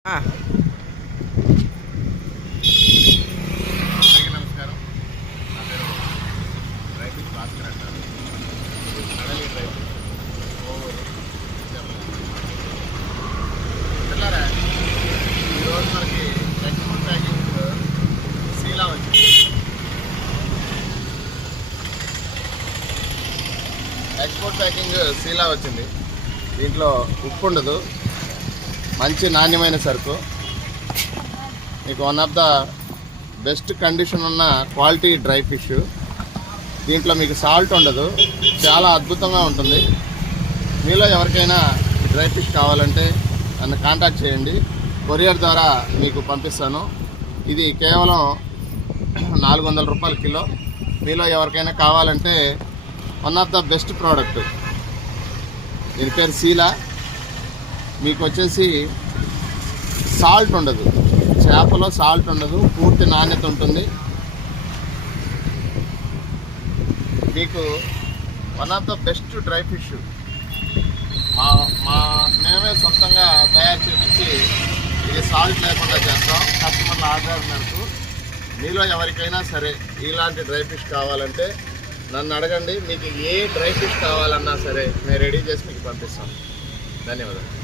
అందరికీ నమస్కారం. నా పేరు డ్రై ఫిష్ భాస్కర్ అంటారు. కడలి డ్రై ఫిష్ కోవూరు పిల్లరా. ఈరోజు మనకి ఎక్స్పోర్ట్ ప్యాకింగ్ సీలా వచ్చింది. ఎక్స్పోర్ట్ ప్యాకింగ్ సీలా వచ్చింది. దీంట్లో ఉప్పు ఉండదు, మంచి నాణ్యమైన సరుకు. మీకు one of the best condition ఉన్న క్వాలిటీ డ్రై ఫిష్. దీంట్లో మీకు సాల్ట్ ఉండదు, చాలా అద్భుతంగా ఉంటుంది. మీలో ఎవరికైనా డ్రై ఫిష్ కావాలంటే నన్ను కాంటాక్ట్ చేయండి, కొరియర్ ద్వారా మీకు పంపిస్తాను. ఇది కేవలం 400 రూపాయల కిలో. మీలో ఎవరికైనా కావాలంటే one of the best product. దీని పేరు సీలా. మీకు వచ్చేసి సాల్ట్ ఉండదు, చేపలో సాల్ట్ ఉండదు, పూర్తి నాణ్యత ఉంటుంది. మీకు one of the best dry fish. మేమే సొంతంగా తయారు చేయించి ఇది సాల్ట్ లేకుండా చేస్తాం కస్టమర్ల ఆర్డర్ మేరకు. మీలో ఎవరికైనా సరే ఇలాంటి డ్రై ఫిష్ కావాలంటే నన్ను అడగండి. మీకు ఏ డ్రై ఫిష్ కావాలన్నా సరే నేను రెడీ చేసి మీకు పంపిస్తాను. ధన్యవాదాలు.